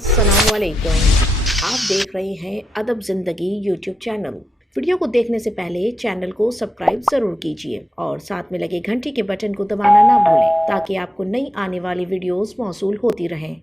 अस्सलामुअलैकुम। आप देख रहे हैं अदब ज़िंदगी यूट्यूब चैनल। वीडियो को देखने से पहले चैनल को सब्सक्राइब ज़रूर कीजिए और साथ में लगे घंटी के बटन को दबाना ना भूलें ताकि आपको नई आने वाली वीडियोस मौसूल होती रहें।